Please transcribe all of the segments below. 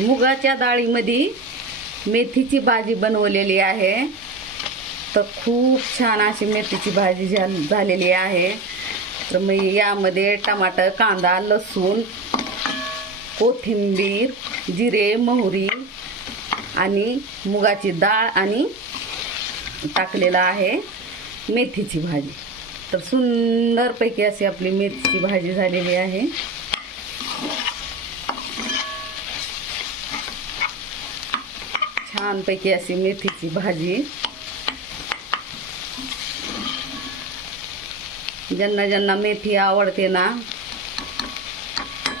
मुगाच्या डाळीमध्ये मेथीची भाजी बनवलेली आहे। तर खूप छान अशी मेथीची भाजी झालेली आहे। तर मी यामध्ये टमाटर, कांदा, लसूण, कोथिंबीर, जिरे, मोहरी आणि मुगाची डाळ आणि टाकलेलं आहे मेथीची भाजी। तर सुंदरपैकी अशी आपली मेथीची भाजी झालेली आहे। छानपैकी अशी मेथीची भाजी। ज्यांना ज्यांना मेथी आवडते ना,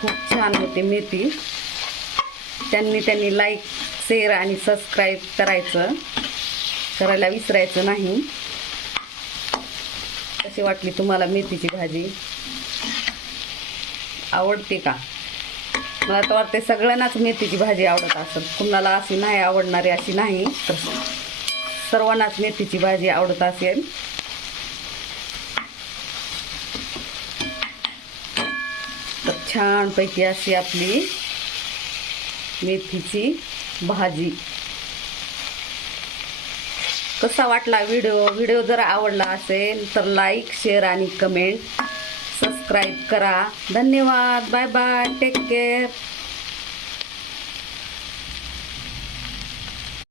खूप छान होते मेथी, त्यांनी लाईक, शेअर आणि सबस्क्राईब करायला विसरायचं नाही। कशी वाटली तुम्हाला मेथीची भाजी? आवडते का? मला तर वाटते सगळ्यांनाच मेथीची भाजी आवडत असेल, कुणाला अशी नाही आवडणारी अशी नाही, तर सर्वांनाच मेथीची भाजी आवडत असेल। तर छानपैकी अशी आपली मेथीची भाजी। कसा वाटला व्हिडिओ जर आवडला असेल तर लाईक, शेअर आणि कमेंट, सबस्क्राईब करा। धन्यवाद। Bye bye, take care.